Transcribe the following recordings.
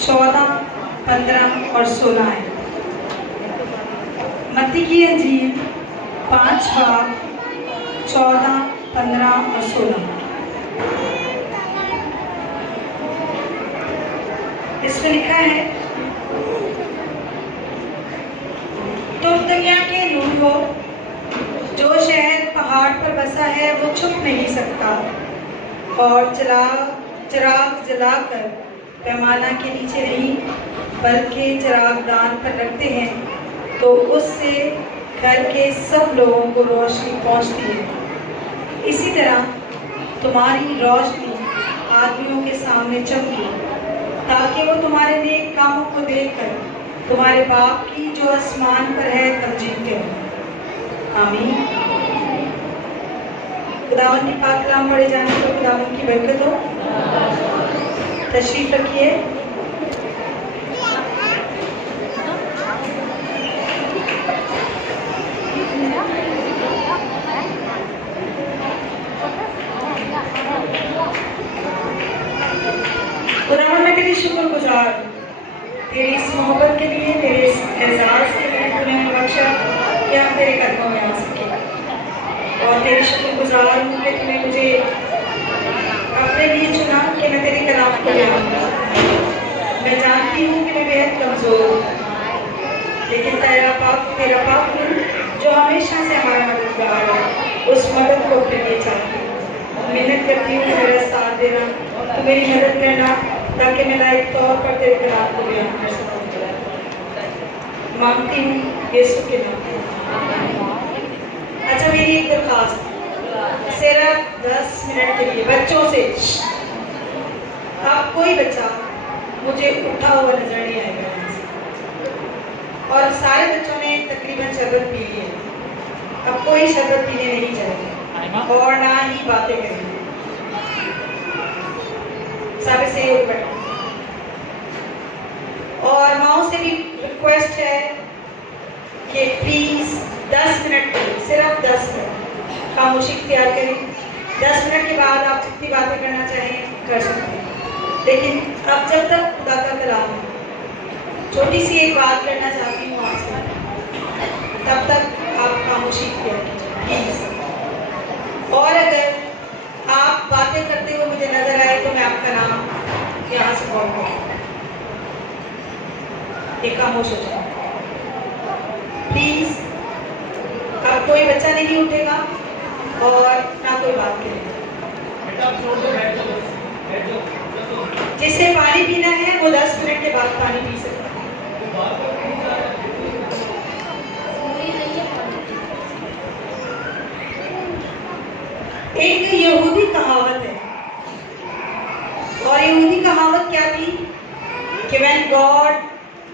14, 15 और 16 है। मत्ती की इंजील 5 बाब 14, 15 और 16। इसमें लिखा है, तुम दुनिया के नूर हो। जो शहर पहाड़ पर बसा है वो छुप नहीं सकता, और चिराग जलाकर पैमाना के नीचे नहीं बल्कि चिरागदान पर रखते हैं, तो उससे घर के सब लोगों को रोशनी पहुंचती है। इसी तरह तुम्हारी रोशनी आदमियों के सामने चमके, ताकि वो तुम्हारे नेक कामों को देखकर तुम्हारे बाप की जो आसमान पर है तमजीद करें। आमीन। खुदावन की पाक कलाम पढ़े जाने पर खुदावन की बरकत हो। तशरीफ रखिए। खुदावन मैं तेरी शुक्रगुजार तेरी इस मोहब्बत के लिए, तेरे इस एहसास के लिए तूने हमें बख्शा कि हम तेरे कदमों में आ सके। और तेरी शुक्रगुजार हूँ कि तूने मुझे अपने लिए चुना कि मैं तेरे कलाम को जानूंगा। मैं जानती हूँ कि मैं बेहद कमज़ोर हूँ, लेकिन तेरा पाक जो हमेशा से हमारा मददगार है, उस मदद को अपने लिए चाहती हूँ। मेहनत करती हूँ मेरा साथ देना, तो मेरी मदद करना, ताकि मैं लायक तौर पर तेरे कलाम को बयान कर सकूँ। मांगती हूँ यीशु के नाम में। अच्छा, मेरी एक दरखास्त, सिर्फ 10 मिनट के लिए बच्चों से, अब कोई बच्चा मुझे उठा हुआ नजर नहीं आएगा। और सारे बच्चों ने तकरीबन शरबत पी ली है। अब कोई शरबत पीने नहीं जाएगा और ना ही बातें करेंगे। सब से उठ बैठो। और माओ से भी रिक्वेस्ट है कि प्लीज 10 मिनट के लिए, सिर्फ 10 मिनट खामोशी इख्तियार करें। 10 मिनट के बाद आप जितनी बातें करना चाहें कर सकते हैं, लेकिन अब जब तक खुदा का कलाम है, छोटी सी एक बात करना चाहती हूँ आपसे, तब तक आप खामोशी इख्तियार कीजिए। और अगर आप बातें करते हुए मुझे नजर आए तो मैं आपका नाम यहाँ से कॉल करूँ। एक खामोश हो जाए प्लीज। अब कोई बच्चा नहीं उठेगा और ना कोई बात करेगा। जिसे पानी पीना है वो 10 मिनट के बाद पानी पी सकता है। एक यहूदी कहावत है, और यहूदी कहावत क्या थी कि when God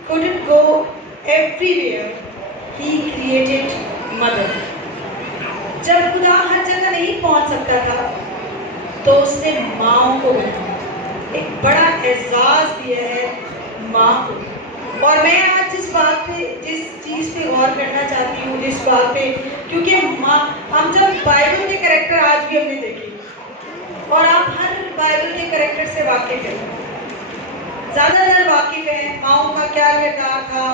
couldn't go everywhere, he created mother। जब खुदा हर जगह नहीं पहुंच सकता था तो उसने माँ को बनाया। एक बड़ा एहसास दिया है माँ को। और मैं आज जिस चीज पे गौर करना चाहती हूँ, जिस बात पे, क्योंकि माँ, हम जब बाइबल के कैरेक्टर आज भी हमने देखे और आप हर बाइबल के कैरेक्टर से वाकिफ हैं, ज्यादातर वाकिफ हैं। माओ का क्या किरदार था,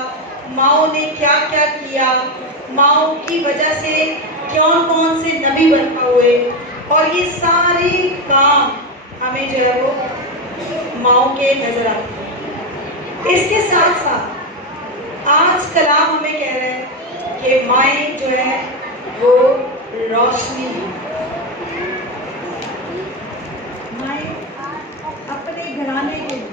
माओ ने क्या क्या किया, माओ की वजह से कौन कौन से नबी बरपा हुए, और ये सारे काम हमें जो है वो माओ के नजर आते हैं। इसके साथ साथ आज कलाम हमें कह रहे हैं कि माएँ जो है वो रोशनी है। माएँ अपने घराने के लिए,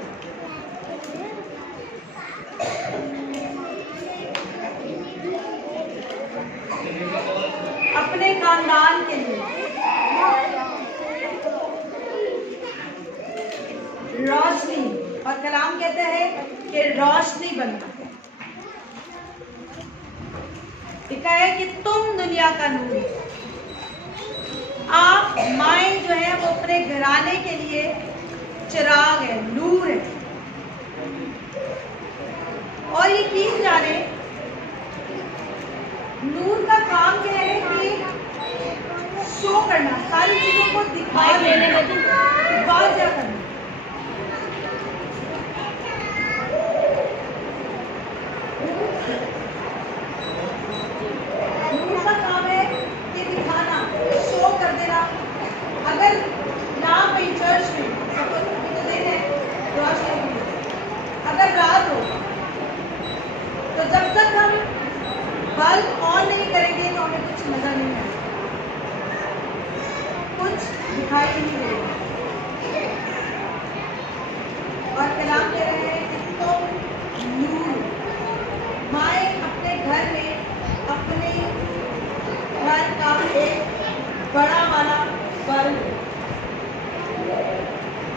अपने खानदान के लिए रोशनी, और कलाम कहता है कि रोशनी बनना है। लिखा है कि तुम दुनिया का नूर हो। आप माएँ जो है वो अपने घराने के लिए चिराग है, नूर है। और यकीन जाने नूर का काम क्या है कि शो करना, सारी चीजों को दिखा देने, वाज़ा करना। बड़ा वाला बल्ब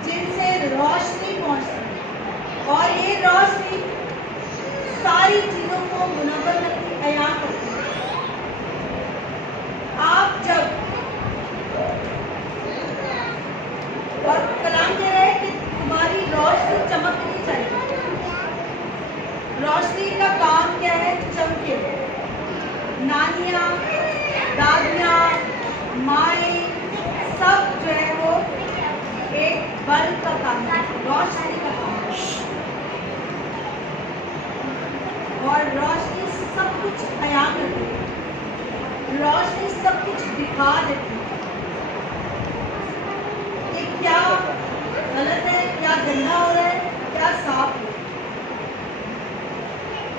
जिनसे रोशनी पहुंचती है और ये रोशनी सारी चीजों को मुनव्वर करती, अया करती है। आप जब और कलाम कह रहे हैं कि तुम्हारी रोशनी चमकनी चाहिए। रोशनी का काम क्या है? चमके। नानियाँ, दादियाँ, माएँ सब जो है वो एक बल्ब का काम है, रोशनी का काम है। और रोशनी सब कुछ अया करती है, रोशनी सब कुछ दिखा देती है कि क्या गलत है, क्या गंदा हो रहा है, क्या साफ है।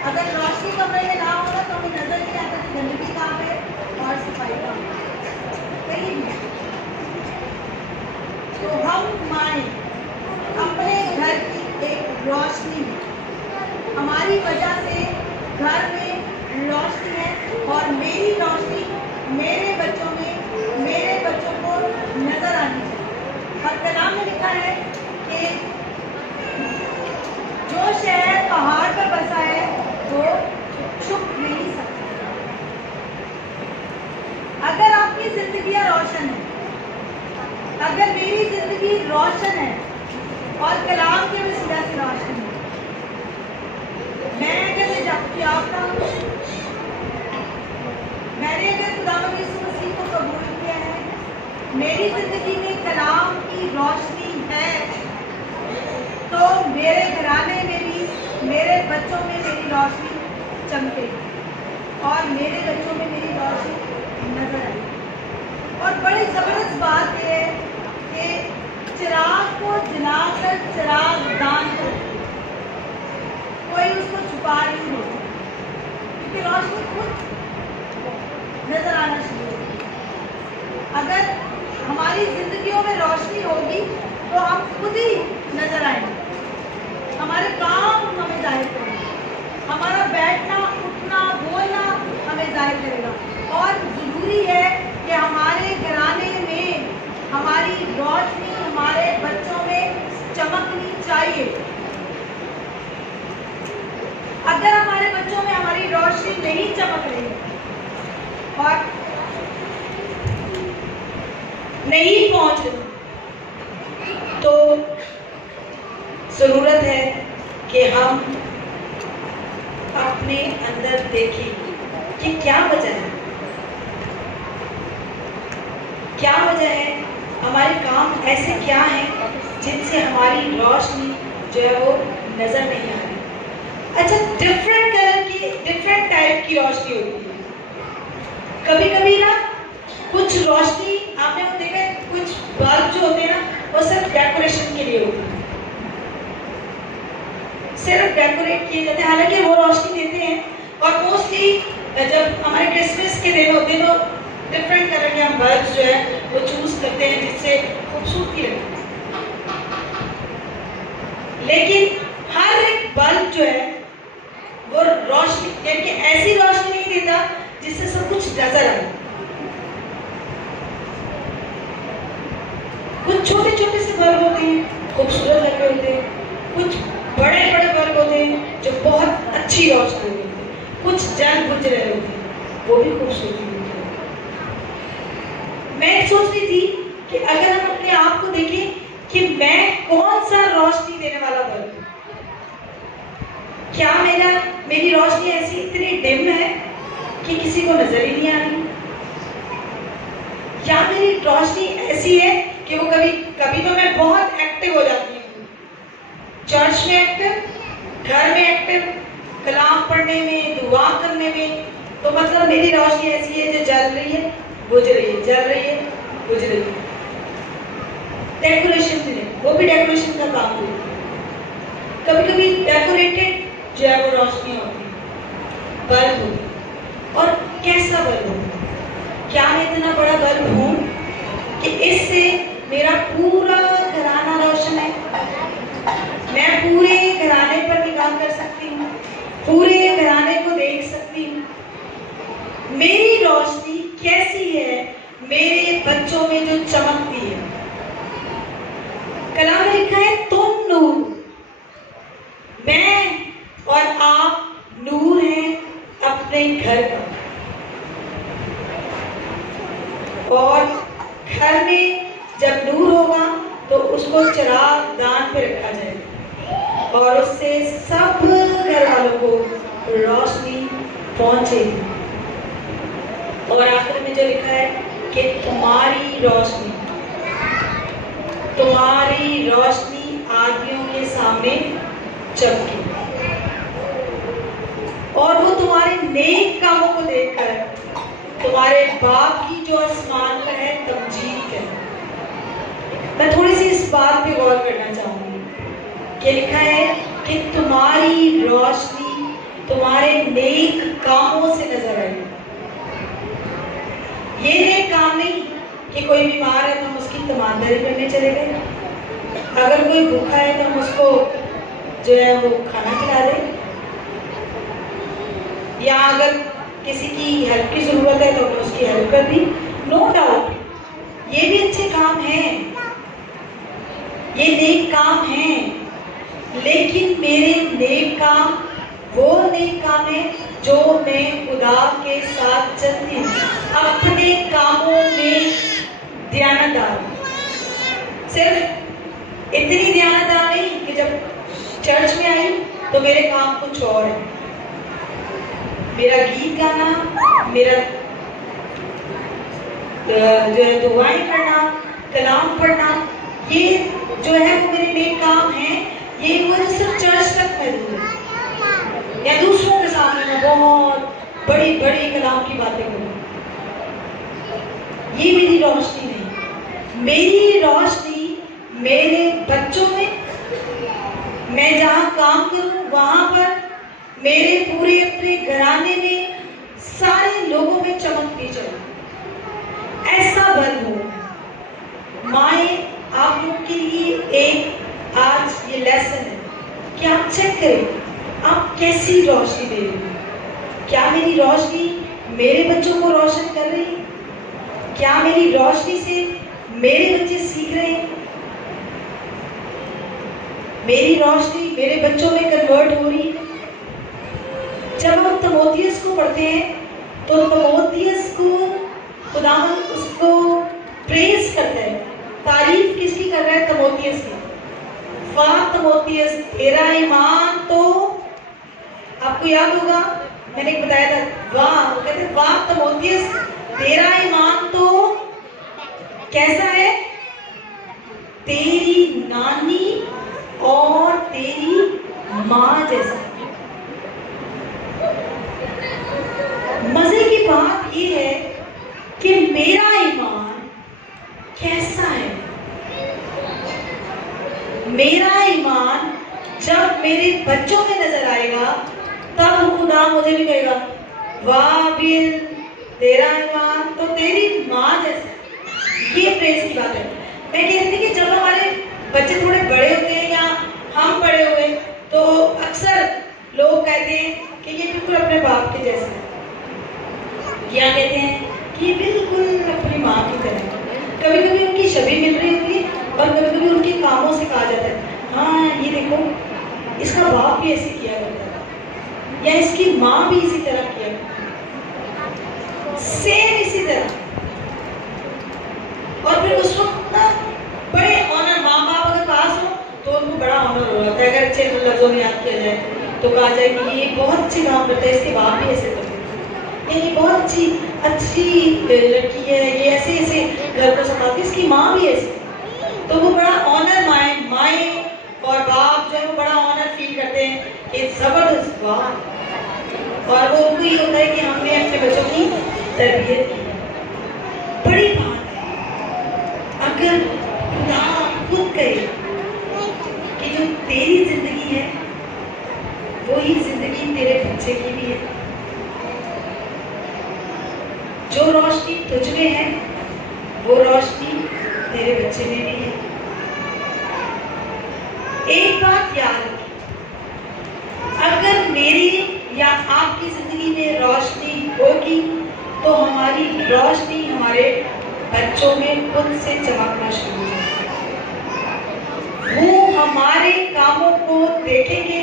अगर रोशनी कमरे में ना होगा तो हमें नजर नहीं आता कि गंदगी कहाँ पे और सफाई कहाँ पे, कहीं भी। तो हम माने अपने घर की एक रोशनी, हमारी वजह से घर में रोशनी है और मेरी रोशनी मेरे बच्चों में, मेरे बच्चों को नजर आनी चाहिए। और कलाम में लिखा है कि जो शहर पहाड़ पर बसा है वो छुप नहीं सकता। अगर आपकी जिंदगी रोशन है, अगर मेरी जिंदगी रोशन है और कलाम के वसीला से रोशन है, मैं अगर याफ्ता हूँ, मैंने अगर खुदावंद यीशु मसीह को कबूल किया है, मेरी जिंदगी में कलाम की रोशनी है, तो मेरे घराने में भी, मेरे बच्चों में मेरी रोशनी चमकेगी और मेरे बच्चों में मेरी रोशनी नजर आएगी। और बड़ी जबरदस्त बात यह है कि चिराग को जलाकर चिराग दान कर, कोई उसको छुपा नहीं देता, क्योंकि रोशनी खुद नजर आना शुरू होगी। अगर हमारी जिंदगियों में रोशनी होगी तो हम खुद ही नजर आएंगे, हमारे काम हमें जाहिर करेंगे, हमारा बैठना, उठना, बोलना हमें जाहिर करेगा। और जरूरी है कि हमारे घराने में हमारी रोशनी हमारे बच्चों में चमकनी चाहिए। अगर हमारे बच्चों में हमारी रोशनी नहीं चमक रही और नहीं पहुंच रही, तो जरूरत है कि हम अपने अंदर देखें कि क्या वजह है, क्या वजह है, हमारे काम ऐसे क्या हैं जिनसे हमारी रोशनी जो है वो नजर नहीं आ रही। अच्छा, डिफरेंट कलर की, डिफरेंट टाइप की रोशनी होती है। कभी कभी ना कुछ रोशनी आपने वो देखा है, कुछ बल्ब जो होते हैं ना वो सिर्फ डेकोरेशन के लिए होते हैं, सिर्फ डेकोरेट किए जाते हैं, हालांकि वो रोशनी देते हैं। और मोस्टली जब हमारे क्रिसमस के दिन होते हैं तो डिफरेंट कलर के हम बल्ब जो है वो चूज करते हैं जिससे खूबसूरती लगती है। लेकिन हर एक बल्ब जो है वो रोशनी, यानी ऐसी रोशनी नहीं देता जिससे सब कुछ नजर आए। कुछ छोटे छोटे से बल्ब होते हैं, खूबसूरत लग रहे होते हैं, कुछ बड़े बड़े बल्ब होते हैं जो बहुत अच्छी रोशनी देते हैं, कुछ जल बुझ रहे होते हैं, वो भी खूबसूरती देते हैं। मैं सोच रही थी कि अगर हम अपने आप को देखें कि मैं कौन सा रोशनी देने वाला बल्ब हूं, क्या मेरी रोशनी ऐसी इतनी डिम है कि किसी को नजर ही नहीं आ रही, क्या मेरी रोशनी ऐसी है कि वो कभी तो मैं बहुत एक्टिव हो जाती हूँ, चर्च में एक्टिव, घर में एक्टिव, कलाम पढ़ने में, दुआ करने में, तो मतलब मेरी रोशनी ऐसी है जो जल रही है, बुझ रही है, जल रही है, बुझ रही है। डेकोरेशन में, वो भी डेकोरेशन का काम है, कभी कभी डेकोरेटेड जो है वो रोशनी होती है, बल्ब होती है। और कैसा बल्ब होता है, क्या मैं इतना बड़ा बल्ब हूँ कि इससे मेरा पूरा घराना रोशन है, मैं पूरे घराने पर निगाह कर सकती हूँ, पूरे घराने को देख सकती हूँ। मेरी रोशनी कैसी है मेरे बच्चों में जो चमकती है। कलाम में लिखा है तुम नूर, मैं और आप नूर हैं अपने घर का। और घर में जब नूर होगा तो उसको चिराग दान पे रखा जाएगा और उससे सब घर वालों को रोशनी पहुंचेगी। और आखिर में जो लिखा है कि तुम्हारी रोशनी आदमियों के सामने चमके और वो तुम्हारे नेक कामों को देखकर तुम्हारे बाप की जो आसमान पर है तमजीद करे। मैं थोड़ी सी इस बात पे गौर करना चाहूंगी कि लिखा है कि तुम्हारी रोशनी तुम्हारे नेक कामों से नजर आएगी। ये नेक काम नहीं कि कोई बीमार है तो हम उसकी तमामदारी करने चले गए, अगर कोई भूखा है तो हम उसको जो है वो खाना खिला दें, या अगर किसी की हेल्प की जरूरत है तो उसकी हेल्प कर दी। नो डाउट ये भी अच्छे काम हैं, ये नेक काम हैं, लेकिन मेरे नेक काम वो नेक काम है जो मैं खुदा के साथ चलती हूँ, अपने कामों में ध्यानदार। सिर्फ इतनी ध्यानदार नहीं कि जब चर्च में आई तो मेरे काम कुछ और है, मेरा गीत गाना, मेरा जो है दुआएं करना, कलाम पढ़ना, ये जो है वो मेरे नेक काम हैं। ये मुझे सिर्फ चर्च तक महदूद है या दूसरों के सामने मैं बहुत बड़ी बड़ी कलाम की बातें करूँ, ये मेरी रोशनी नहीं। मेरी रोशनी मेरे बच्चों में, मैं जहाँ काम करूँ वहाँ पर, मेरे पूरे अपने घराने में, सारे लोगों में चमकती चले, ऐसा बंद हो। माए आप लोग के लिए एक आज ये लेसन है कि आप चेक करें आप कैसी रोशनी दे रही हैं। क्या मेरी रोशनी मेरे बच्चों को रोशन कर रही है? क्या मेरी रोशनी से मेरे बच्चे सीख रहे हैं? मेरी रोशनी मेरे बच्चों में कन्वर्ट हो रही है? जब हम तीमुथियुस को पढ़ते हैं तो तीमुथियुस को खुदावन उसको प्रेज करता है, तारीफ किसकी कर रहा है? तीमुथियुस की। वाह तीमुथियुस तेरा ईमान तो, आपको याद होगा मैंने बताया था, वाह कहते वाह तीमुथियुस तेरा ईमान तो कैसा है? तेरी नानी और तेरी माँ जैसा। मजे की बात ये है कि मेरा ईमान कैसा है? मेरा ईमान जब मेरे बच्चों में नजर आएगा तब खुदा मुझे भी कहेगा वाह बिल तेरा ईमान तो तेरी माँ जैसा। ये प्रेस की बात है। मैं कह रही थी कि जब हमारे बच्चे थोड़े बड़े होते हैं या हम बड़े हुए तो अक्सर लोग कहते हैं कि ये बिल्कुल अपने बाप के जैसे है, क्या कहते हैं कि बिल्कुल अपनी माँ की तरह। कभी कभी उनकी छवि मिल रही होती है और कभी कभी उनके कामों से कहा जाता है हाँ ये देखो इसका बाप भी ऐसे किया करता था या इसकी माँ भी इसी तरह किया करती, सेम इसी तरह। और फिर उस वक्त ना बड़े ऑनर, माँ बाप अगर पास हो तो उनको बड़ा ऑनर हो जाता है। अगर अच्छे लफ्जों में याद किया जाए तो कहा जाए कि ये बहुत अच्छे काम करता है, इसके बाप भी ऐसे करते हैं, ये बहुत अच्छी लड़की है, ये ऐसे ऐसे घर को संभालती है, इसकी माँ भी ऐसे। तो वो बड़ा ऑनर, माए और बाप जो है वो बड़ा ऑनर फील करते हैं कि जबरदस्त बात। और वो उनको ये होता है कि हमने अपने बच्चों की तरबियत की। बड़ी बात है अगर खुदा खुद कहे कि जो तेरी जिंदगी है वही जिंदगी तेरे बच्चे की भी है, जो रोशनी तुझ में है वो रोशनी तेरे बच्चे में भी है। एक बात याद रखिए, अगर मेरी या आपकी जिंदगी में रोशनी होगी तो हमारी रोशनी हमारे बच्चों में खुद से चमकना शुरू हो जाता है। वो हमारे कामों को देखेंगे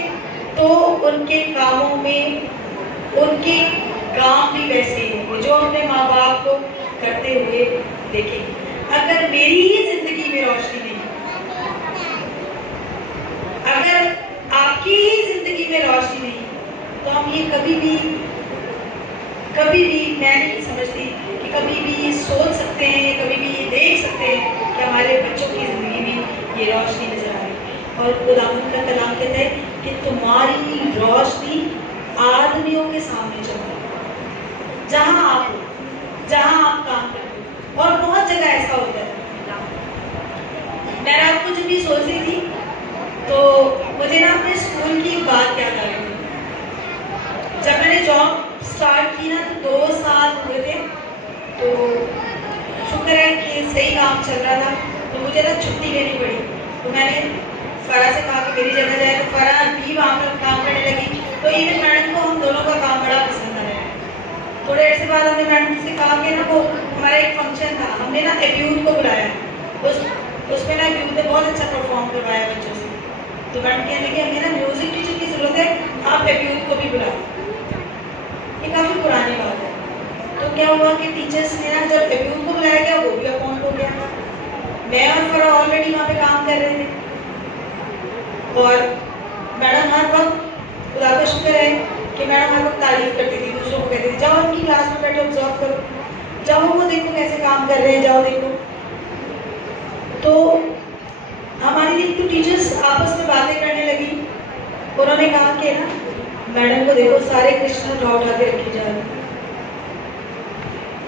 तो उनके कामों में उनके काम भी वैसे ही होंगे जो अपने माँ बाप को करते हुए देखेंगे। अगर मेरी ही जिंदगी में रोशनी नहीं, अगर आपकी ही जिंदगी में रोशनी नहीं, तो हम ये कभी भी मैं नहीं समझती कि कभी भी ये सोच सकते हैं, कभी भी ये देख सकते हैं कि हमारे बच्चों की जिंदगी में ये रोशनी नजर आ रही है। और खुदावंद का कलाम कहता है कि तुम्हारी रोशनी आदमियों के सामने चलती है, जहां आप हो, जहां आप काम करते हो। और बहुत जगह ऐसा होता है। मैं रात को जब भी सोच रही थी तो मुझे ना अपने स्कूल की बात याद आ रही थी। जब मैंने जॉब स्टार्ट की ना तो 2 साल हुए थे, तो शुक्र है कि सही काम चल रहा था, तो मुझे ना छुट्टी लेनी पड़ी। तो मैंने फरा से कहा कि मेरी जगह जाए, तो फरा भी वहाँ पर काम करने लगी। तो इवन मैडम को हम दोनों का काम बड़ा पसंद आया। थोड़े देर से बाद हमने मैडम से कहा कि ना वो हमारा एक फंक्शन था, हमने ना एब्यूज को बुलाया, उसमें ना एब्यूज ने बहुत अच्छा परफॉर्म करवाया बच्चों से। तो मैडम कहने लगी हमें ना म्यूजिक टीचर की जरूरत है, आप एब्यूज को भी बुलाओ। ये काफी पुरानी बात है। तो क्या हुआ कि टीचर्स ने ना जब एब्यूज को बुलाया गया, वो भी अपॉइंट हो गया। मैं और फरा ऑलरेडी वहाँ पे काम कर रहे थे, और मैडम हर वक्त, खुदा का शुक्र है कि मैडम हर वक्त तारीफ करती थी, दूसरों को कहती थी जाओ उनकी क्लास में बैठो, ऑब्जर्व करो, जाओ वो देखो कैसे काम कर रहे हैं, जाओ देखो। तो हमारी एक तो टीचर्स आपस में बातें करने लगी। उन्होंने कहा कि ना मैडम को देखो सारे क्वेश्चन उठा के रखे जा रहे।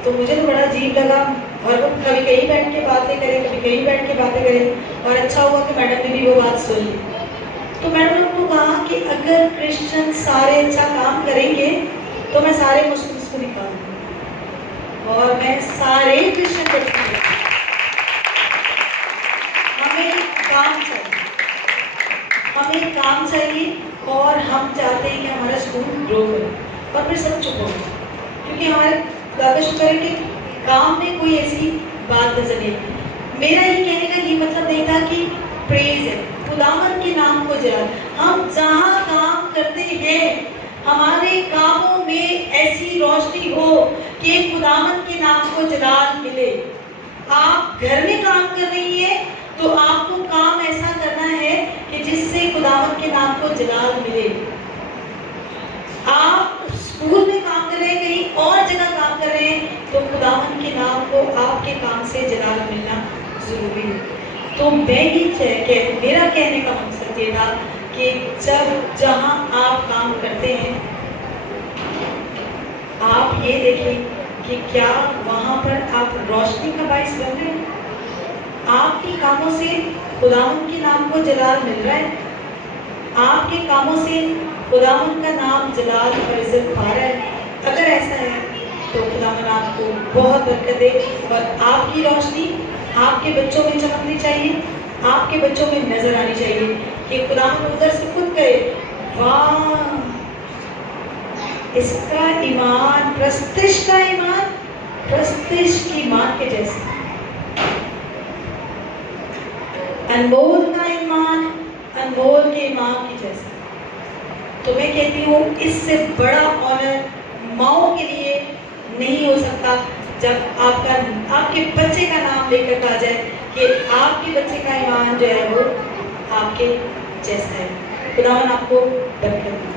तो मुझे तो बड़ा अजीब लगा, और वो कभी कहीं बैठ के बातें करें, कभी कहीं बैठ के बातें करें। और अच्छा हुआ कि मैडम ने भी वो बात सुन ली। तो मैडम ने उनको कहा कि अगर क्रिश्चियन सारे अच्छा काम करेंगे तो मैं सारे मुस्लिम्स को निकाल दूंगी, और मैं सारे क्रिश्चियन को निकाल। हमें काम चाहिए, हमें काम चाहिए, और हम चाहते हैं कि हमारा स्कूल ग्रो करे। और फिर सब चुप हो गए, क्योंकि हमारे खुदा का शुक्र है कि काम में कोई ऐसी बात नजर नहीं। मेरा ये कहने का ये मतलब नहीं था कि प्रेज है, खुदावंद के नाम को जलाल। हम जहाँ काम करते हैं हमारे कामों में ऐसी रोशनी हो कि खुदावंद के नाम को जलाल मिले। आप घर में काम कर रही है तो आपको काम ऐसा करना है कि जिससे खुदावंद के नाम को जलाल मिले। आप स्कूल में काम कर रहे हैं, कहीं और जगह काम कर रहे हैं, तो खुदावंद के नाम को आपके काम से जलाल मिलना जरूरी है। तो मैं ये मेरा कहने का मकसद ये था कि जहाँ आप काम करते हैं आप ये देखें कि क्या वहाँ पर आप रोशनी का बाइस बन रहे हैं, आपके कामों से खुदावंद के नाम को जलाल मिल रहा है, आपके कामों से खुदावंद का नाम जलाल और इज्जत पा रहा है। अगर ऐसा है तो खुदावंद आपको बहुत बरकत दे, और आपकी रोशनी आपके बच्चों में चमकनी चाहिए, आपके बच्चों में नजर आनी चाहिए कि खुदावंद उधर से खुद कहे वाह इसका ईमान, प्रस्तिश का ईमान प्रस्तिश की मां के जैसा, अनमोल का ईमान अनमोल के ईमान की जैसा। तो मैं कहती हूँ इससे बड़ा ऑनर माओ के लिए नहीं हो सकता जब आपके बच्चे का नाम लेकर कहा जाए कि आपके बच्चे का ईमान जो है वो आपके जैसा है। खुदावन आपको बरकत दे।